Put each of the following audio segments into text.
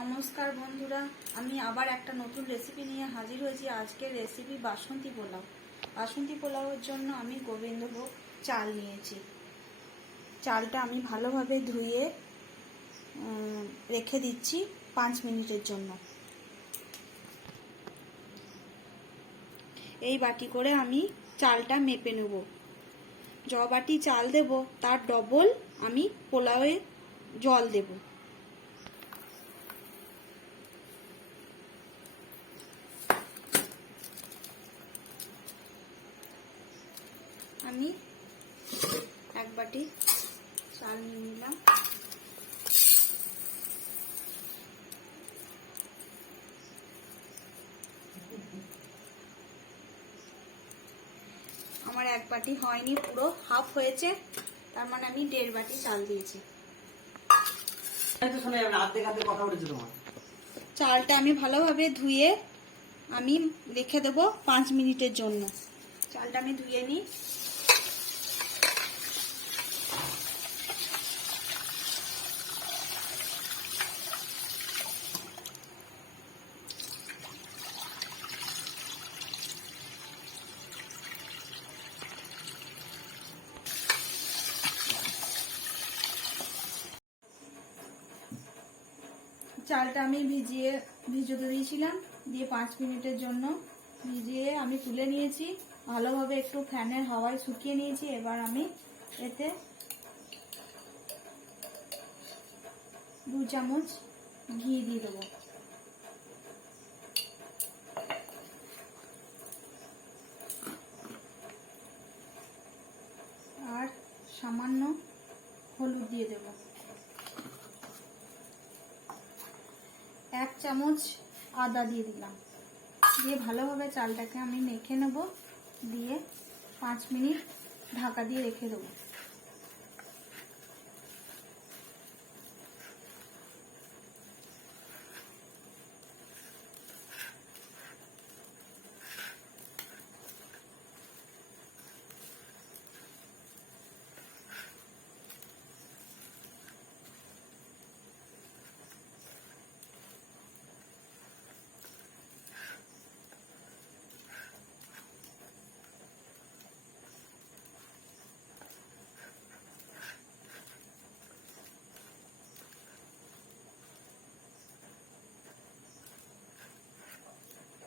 নমস্কার বন্ধুরা, আমি আবার একটা নতুন রেসিপি নিয়ে হাজির হয়েছি। আজকের রেসিপি বাসন্তী পোলাও। বাসন্তী পোলাওয়ের জন্য আমি গোবিন্দভোগ চাল নিয়েছি। চালটা আমি ভালোভাবে ধুয়ে রেখে দিচ্ছি 5 মিনিটের জন্য। এই বাটি করে আমি চালটা মেপে নেব। য বাটি চাল দেব তার ডবল আমি পোলাওয়ে জল দেব। আমি এক বাটি চাল নিয়ে নিলাম। আমার এক বাটি হয়নি, পুরো হাফ হয়েছে, তার মানে আমি 1.5 বাটি চাল দিয়েছি। চালটা আমি ভালোভাবে ধুয়ে আমি রেখে দেবো 5 মিনিটের জন্য। চালটা আমি ধুয়ে নিই। চালটা আমি ভিজতে দিয়েছিলাম, দিয়ে 5 মিনিটের জন্য ভিজিয়ে আমি তুলে নিয়েছি। ভালোভাবে একটু ফ্যানের হাওয়ায় শুকিয়ে নিয়েছি। এবার আমি এতে 2 চামচ ঘি দিয়ে দেবো। আর সামান্য হলুদ দিয়ে দেবো। 1 চামচ আদা দিয়ে দিলাম। দিয়ে ভালোভাবে চালটাকে আমি মেখে নেব। দিয়ে 5 মিনিট ঢাকা দিয়ে রেখে দেবো।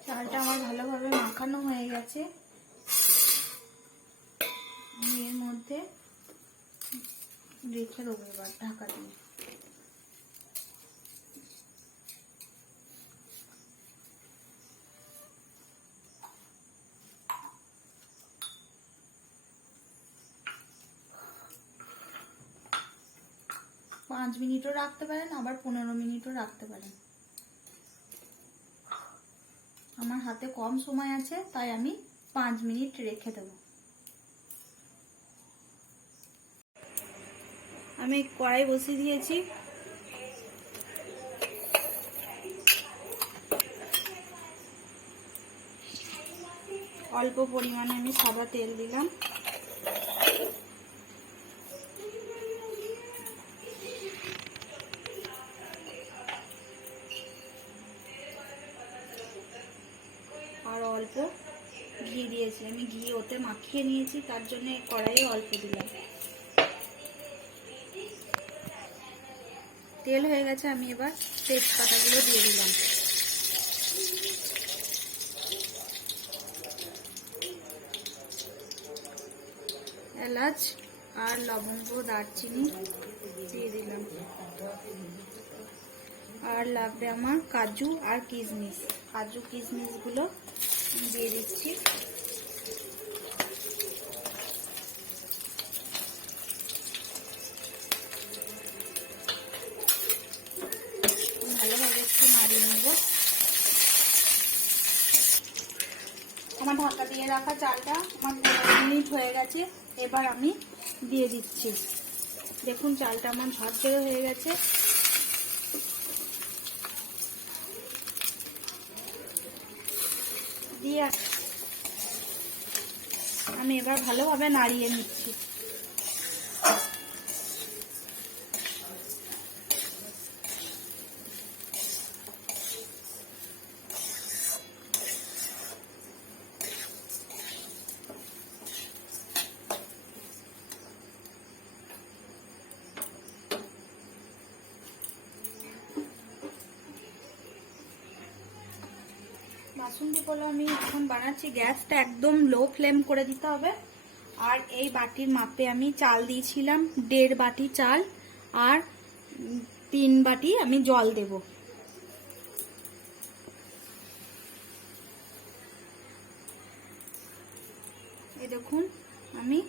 চালটা আমার ভালোভাবে মাখানো হয়ে গেছে। এর মধ্যে রেখে দেবো এবার ঢাকা দিয়ে। পাঁচ মিনিটও রাখতে পারেন, আবার 15 মিনিটও রাখতে পারেন। আমার হাতে কম সময় আছে, তাই আমি 5 মিনিট রেখে দেব। আমি কড়াই বসিয়ে দিয়েছি। অল্প পরিমাণে আমি সাদা তেল দিলাম। আর অল্প ঘি দিয়েছি। আমি ঘি ওতে মাখিয়ে নিয়েছি, তার জন্য কড়াইয়ে অল্প দিলাম। তেল হয়ে গেছে, আমি এবার তেজপাতাগুলো দিয়ে দিলাম। এলাচ আর লবঙ্গ, দারচিনি দিয়ে দিলাম। আর লাগবে আমার কাজু আর কিশমিশ। কাজু কিশমিশগুলো দিয়ে দিচ্ছি। ভালোভাবে একটু নাড়িয়ে নেব। আমার ঢাকা দিয়ে রাখা চালটা আমার 15 মিনিট হয়ে গেছে। এবার আমি দিয়ে দিচ্ছি। দেখুন চালটা আমার ঝরঝরে হয়ে গেছে। দিয়ে আমি এবার ভালোভাবে নাড়িয়ে নিচ্ছি। বাসন্তী পোলাও আমি এখন বানাচ্ছি। গ্যাসটা একদম লো ফ্লেম করে দিতে হবে। আর এই বাটির মাপে আমি চাল দিয়েছিলাম 1.5 বাটি চাল, আর 3 বাটি আমি জল দেব। এই দেখুন আমি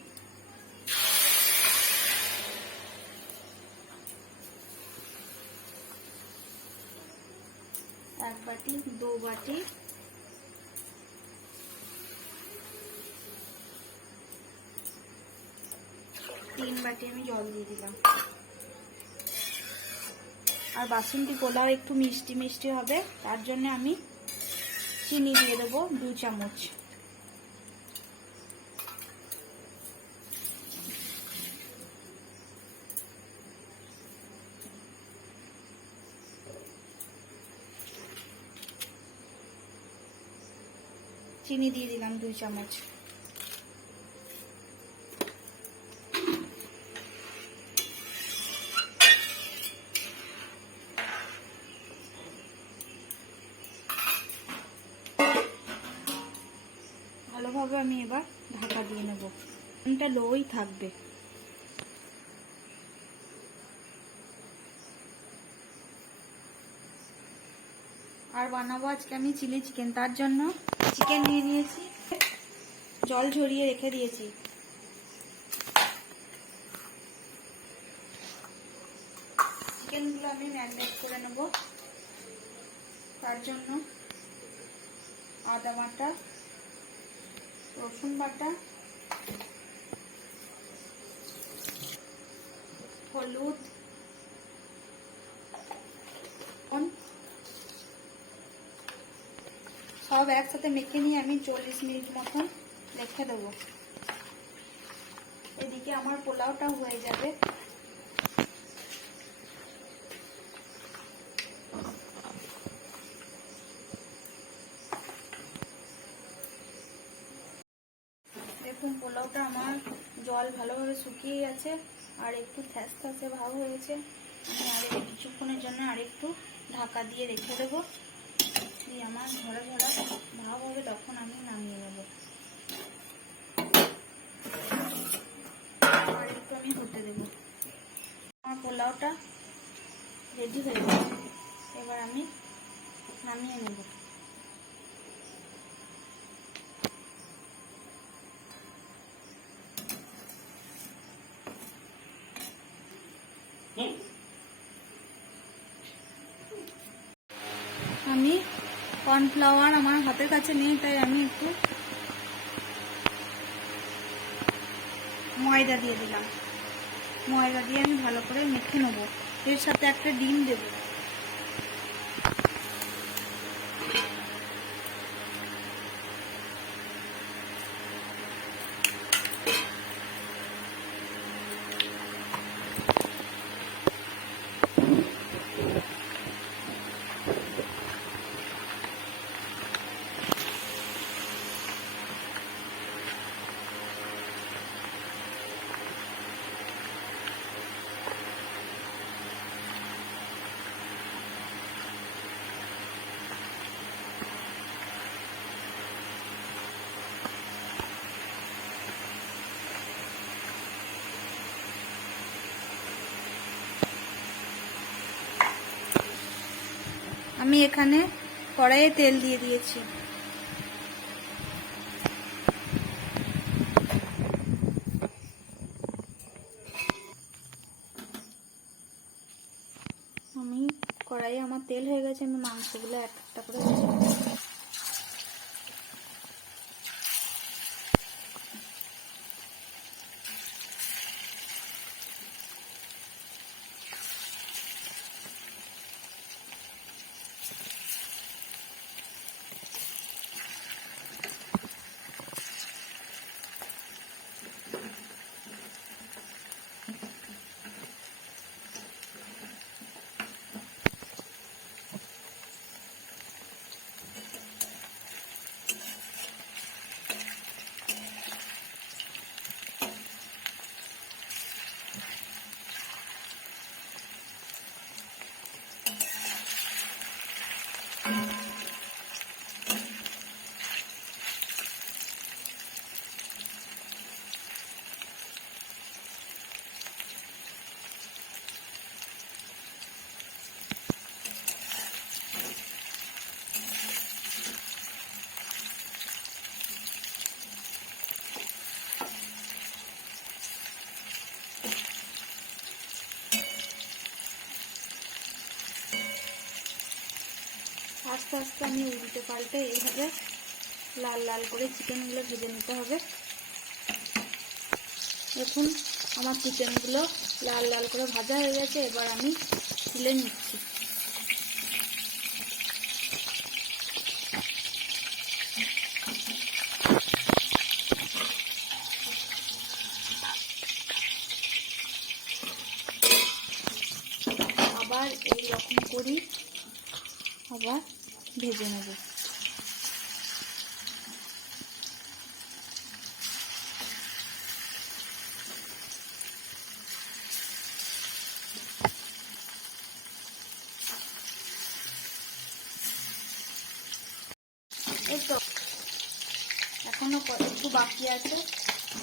1 বাটি, 2 বাটি, 3 বাটি আমি জল দিয়ে দিলাম। আর বাসন্তী পোলাও একটু মিষ্টি মিষ্টি হবে, তার জন্য আমি চিনি দিয়ে দেবো 2 চামচ। চিনি দিয়ে দিলাম 2 চামচ। ভালোভাবে আমি এবার ঢাকা দিয়ে নেব, ফ্লেমটা লোই থাকবে। আর বানাবো আজকে আমি চিলি চিকেন, তার জন্য চিকেন নিয়ে নিয়েছি, জল ঝরিয়ে রেখে দিয়েছি। চিকেনগুলো আমি ম্যারিনেট করে নেব। তার জন্য আদা বাটা, রসুন বাটা, হলুদ, সব একসাথে মেখে নিয়ে আমি 40 মিনিট মতন রেখে দেবো। এদিকে আমার পোলাওটা হয়ে যাবে। দেখুন পোলাওটা আমার জল ভালোভাবে শুকিয়ে গেছে, আর একটু থ্যাসথ্যাসে ভাব হয়েছে। আমি আর কিছুক্ষণের জন্য আরেকটু ঢাকা দিয়ে রেখে দেবো। দিয়ে আমার ঝরা ঝরা ভাব হবে, তখন আমি নামিয়ে নেব। আর একটু আমি হতে দেবো। আমার পোলাওটা রেডি হয়ে গেছে, এবার আমি নামিয়ে নেব। আমি কর্নফ্লাওয়ার আমার হাতের কাছে নেই, তাই আমি একটু ময়দা দিয়ে দিলাম। ময়দা দিয়ে আমি ভালো করে মেখে নেব। এর সাথে একটা ডিম দেব। আমি এখানে কড়াইয়ে তেল দিয়ে দিয়েছি। আমি কড়াইয়ে আমার তেল হয়ে গেছে, আমি মাংসগুলো একটা করে ভেজে নেব। আস্তে আস্তে আমি উল্টে পাল্টে এইভাবে লাল লাল করে চিকেনগুলো ভেজে নিতে হবে। দেখুন আমার চিকেনগুলো লাল লাল করে ভাজা হয়ে গেছে, এবার আমি তুলে নিচ্ছি। আবার এই রকম করি আবার ভেজে নেব। এই তো এখনো একটু বাকি আছে,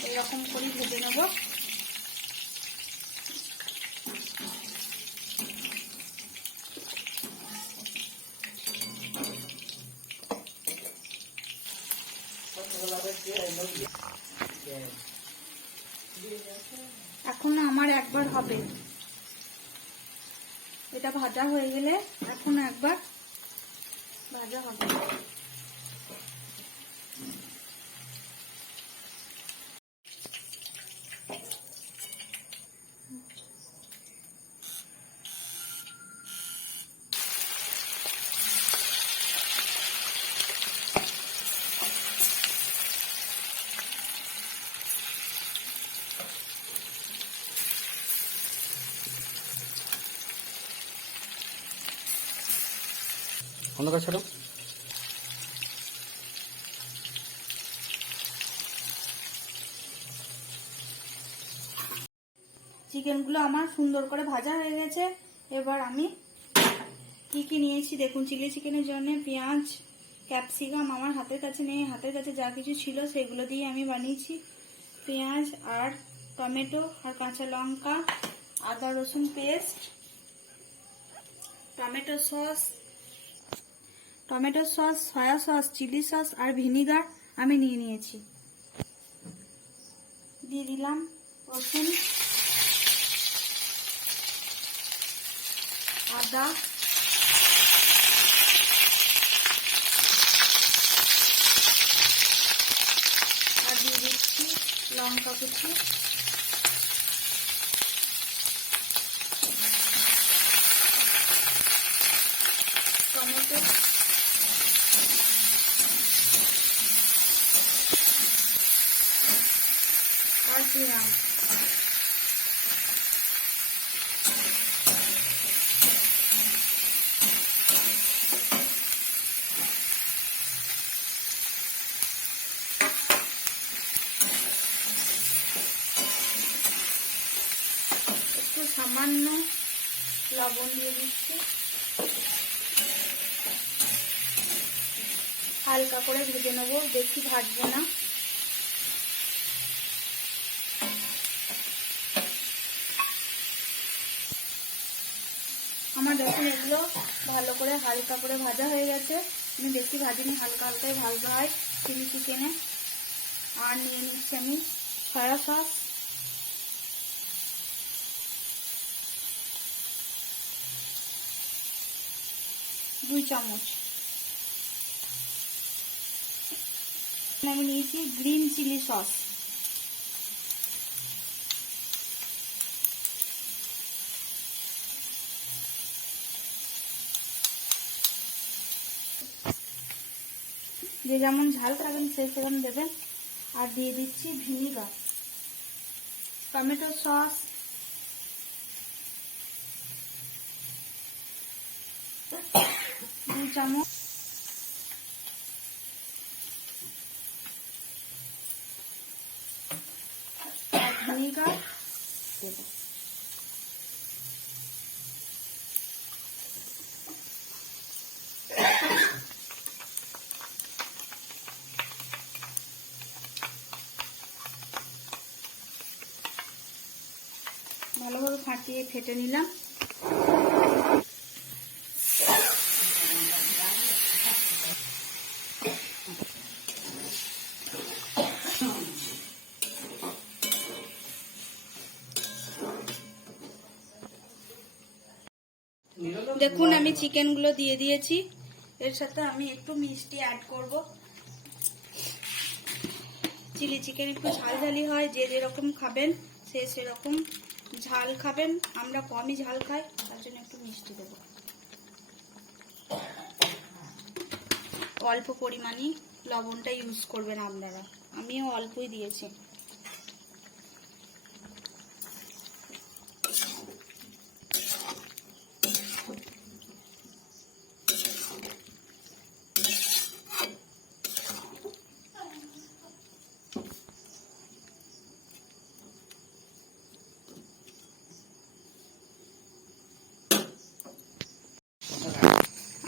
এরকম করে ভেজে নেব। এখনো আমার একবার হবে, এটা ভাজা হয়ে গেলে এখনো একবার ভাজা হবে। অন্ধকার ছাড়ো। চিকেনগুলো আমার সুন্দর করে ভাজা হয়ে গেছে। এবার আমি কি নিয়েছি দেখুন। চিলি চিকেনের জন্য পেঁয়াজ, ক্যাপসিকাম আমার হাতের কাছে নেই, হাতের কাছে যা কিছু ছিল সেগুলো দিয়ে আমি বানিয়েছি। পেঁয়াজ আর টমেটো আর কাঁচা লঙ্কা, আদা রসুন paste, tomato sauce, soya sauce, chilli sauce আর ভিনিগার আমি নিয়ে নিয়েছি। দিয়ে দিলাম রসুন, আদা, আর দিয়ে দিচ্ছি লঙ্কা কুচি, টমেটো আর পেঁয়াজ। একটু সামান্য লবণ দিয়ে দিচ্ছি, হালকা করে ভেজে নেব, বেশি ভাজবো না। আমার দেখুন এগুলো ভালো করে হালকা করে ভাজা হয়ে গেছে। আমি বেশি ভাজিনি, হালকা হালকাই ভাজতে হয় চিলি চিকেনে। আর নিয়ে নিচ্ছি আমি সয়া সস, দুই চামচ। আমি নিয়েছি গ্রিন চিলি সস, যে যেমন ঝাল খাবেন সেই সেরকম দেবেন। আর দিয়ে দিচ্ছি ভিনিগার, টমেটো সস, দুই চামচ, আর ভিনিগার দেব। ভালোভাবে ফাটিয়ে ফেটে নিলাম। দেখুন আমি চিকেনগুলো দিয়ে দিয়েছি, এর সাথে আমি একটু মিষ্টি অ্যাড করব। চিলি চিকেন একটু ঝালঝালি হয়, যে যেরকম খাবেন সে সেরকম ঝাল খাবেন, আমরা কমই ঝাল খাই, তার জন্য একটু মিষ্টি দেব। অল্প পরিমাণই লবণটা ইউজ করবেন আপনারা, আমিও অল্পই দিয়েছি।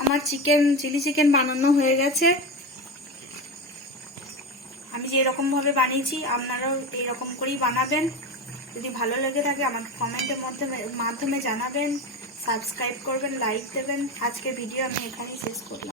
আমার চিলি চিকেন বানানো হয়ে গেছে। আমি যেরকম ভাবে বানিয়েছি আপনারাও এইরকম করেই বানাবেন। যদি ভালো লেগে থাকে আমার কমেন্টের মাধ্যমে জানাবেন, সাবস্ক্রাইব করবেন, লাইক দেবেন। আজকের ভিডিও আমি এখানেই শেষ করলাম।